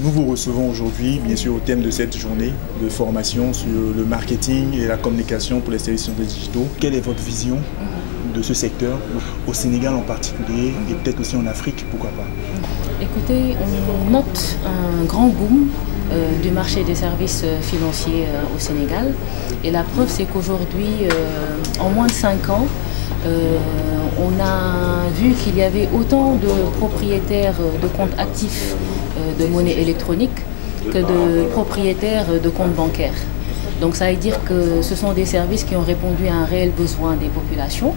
nous vous recevons aujourd'hui, bien sûr, au thème de cette journée de formation sur le marketing et la communication pour les services digitaux. Quelle est votre vision de ce secteur, au Sénégal en particulier, et peut-être aussi en Afrique, pourquoi pas? Écoutez, on note un grand boom du marché des services financiers au Sénégal. Et la preuve, c'est qu'aujourd'hui, en moins de 5 ans, on a vu qu'il y avait autant de propriétaires de comptes actifs de monnaie électronique que de propriétaires de comptes bancaires. Donc ça veut dire que ce sont des services qui ont répondu à un réel besoin des populations.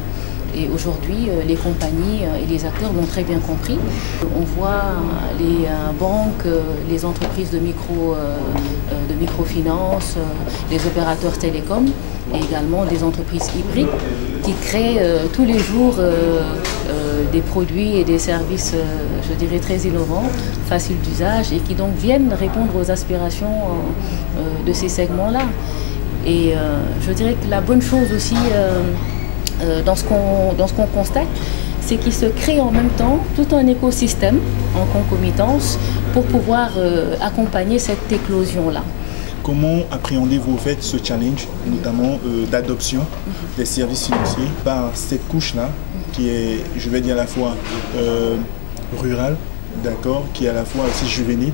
Et aujourd'hui, les compagnies et les acteurs l'ont très bien compris. On voit les banques, les entreprises de microfinance, les opérateurs télécoms et également des entreprises hybrides qui créent tous les jours des produits et des services, je dirais, très innovants, faciles d'usage et qui donc viennent répondre aux aspirations de ces segments-là. Et je dirais que la bonne chose aussi dans ce qu'on constate, c'est qu'il se crée en même temps tout un écosystème en concomitance pour pouvoir accompagner cette éclosion-là. Comment appréhendez-vous ce challenge, notamment d'adoption des services financiers par cette couche-là, qui est, je vais dire, à la fois rurale, d'accord, qui est à la fois aussi juvénile.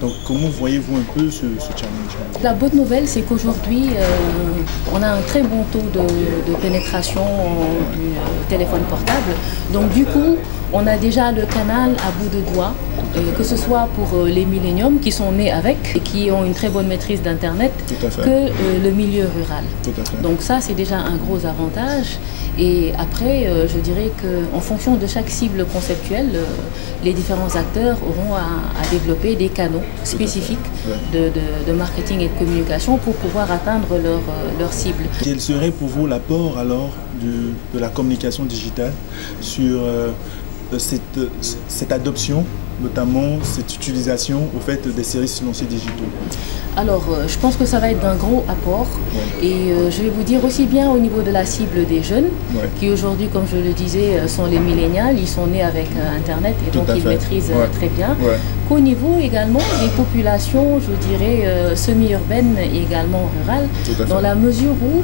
Donc comment voyez-vous un peu ce challenge? La bonne nouvelle, c'est qu'aujourd'hui, on a un très bon taux de pénétration du téléphone portable. Donc du coup, on a déjà le canal à bout de doigts, que ce soit pour les milléniums qui sont nés avec et qui ont une très bonne maîtrise d'Internet, que le milieu rural. Donc ça, c'est déjà un gros avantage. Et après, je dirais qu'en fonction de chaque cible conceptuelle, les différents acteurs auront à développer des canaux spécifiques de marketing et de communication pour pouvoir atteindre leur cible. Quel serait pour vous l'apport alors de la communication digitale sur cette adoption, notamment cette utilisation au fait des services financiers digitaux? Alors, je pense que ça va être d'un gros apport et je vais vous dire aussi bien au niveau de la cible des jeunes qui aujourd'hui, comme je le disais, sont les millénials, ils sont nés avec Internet et donc ils maîtrisent très bien, qu'au niveau également des populations, je dirais, semi-urbaines et également rurales, dans la mesure où,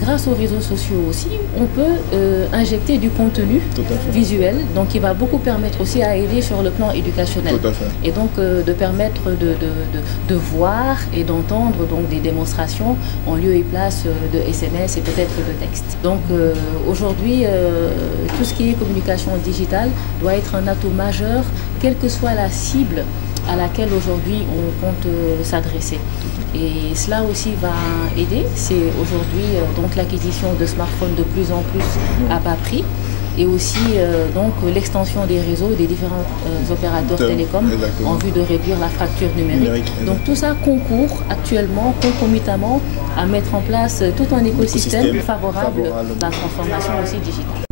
grâce aux réseaux sociaux aussi, on peut injecter du contenu visuel, donc qui va beaucoup permettre aussi à aider sur le plan éducationnel et donc de permettre de voir et d'entendre donc des démonstrations en lieu et place de SMS et peut-être de texte. Donc aujourd'hui, tout ce qui est communication digitale doit être un atout majeur, quelle que soit la cible à laquelle aujourd'hui on compte s'adresser. Et cela aussi va aider, c'est aujourd'hui donc l'acquisition de smartphones de plus en plus à bas prix, et aussi donc l'extension des réseaux des différents opérateurs télécoms en vue de réduire la fracture numérique. Donc tout ça concourt actuellement concomitamment à mettre en place tout un écosystème favorable à la transformation aussi digitale.